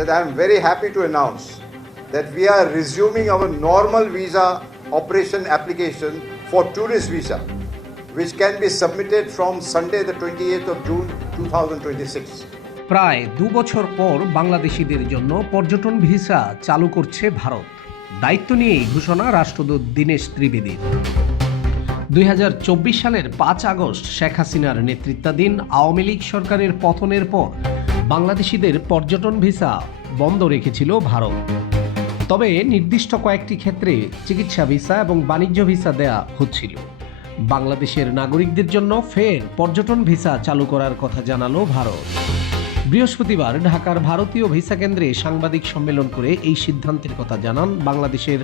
that I am very happy to announce that we are resuming our normal visa operation application for tourist visa, which can be submitted from Sunday the 28th of June 2026. প্রায় 2 বছর পর বাংলাদেশিদের জন্য পর্যটন visa চালু করছে ভারত। দায়িত্ব নিয়ে এই ঘোষণা রাষ্ট্রদূত দীনেশ ত্রিবেদীর। 2024 সালের 5 আগস্ট শেখ হাসিনার নেতৃত্বাধীন আওয়ামী লীগ সরকারের পতনের পর বাংলাদেশিদের পর্যটন ভিসা বন্ধ রেখেছিল ভারত। তবে নির্দিষ্ট কয়েকটি ক্ষেত্রে চিকিৎসা ভিসা এবং বাণিজ্য ভিসা দেয়া হচ্ছিল। বাংলাদেশের নাগরিকদের জন্য ফের পর্যটন ভিসা চালু করার কথা জানালো ভারত। বৃহস্পতিবার ঢাকার ভারতীয় ভিসা কেন্দ্রে সাংবাদিক সম্মেলন করে এই সিদ্ধান্তের কথা জানান বাংলাদেশের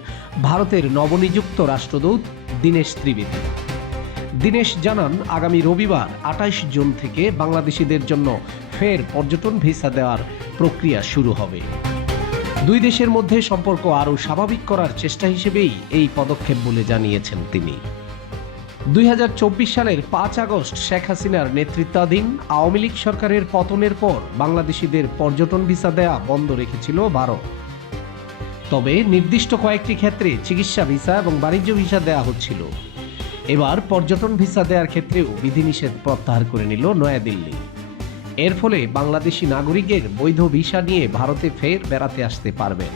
ভারতের নবনিযুক্ত রাষ্ট্রদূত দীনেশ ত্রিবেদী। দীনেশ জানান, আগামী রবিবার 28 জুন থেকে বাংলাদেশিদের জন্য ফের পর্যটন ভিসা দেওয়ার প্রক্রিয়া শুরু হবে। দুই দেশের মধ্যে সম্পর্ক আরও স্বাভাবিক করার চেষ্টা হিসেবেই এই পদক্ষেপ বলে জানিয়েছেন তিনি। 2024 সালের 5 আগস্ট শেখ হাসিনার নেতৃত্বাধীন আওয়ামী লীগ সরকারের পতনের পর বাংলাদেশিদের পর্যটন ভিসা দেয়া বন্ধ রেখেছিল ভারত। তবে নির্দিষ্ট কয়েকটি ক্ষেত্রে চিকিৎসা ভিসা এবং বাণিজ্য ভিসা দেয়া হচ্ছিল। এবার পর্যটন ভিসা দেওয়ার ক্ষেত্রেও বিধিনিষেধ প্রত্যাহার করে নিল নয়াদিল্লি। এর ফলে বাংলাদেশি নাগরিকের বৈধ ভিসা নিয়ে ভারতে ফের বেড়াতে আসতে পারবেন।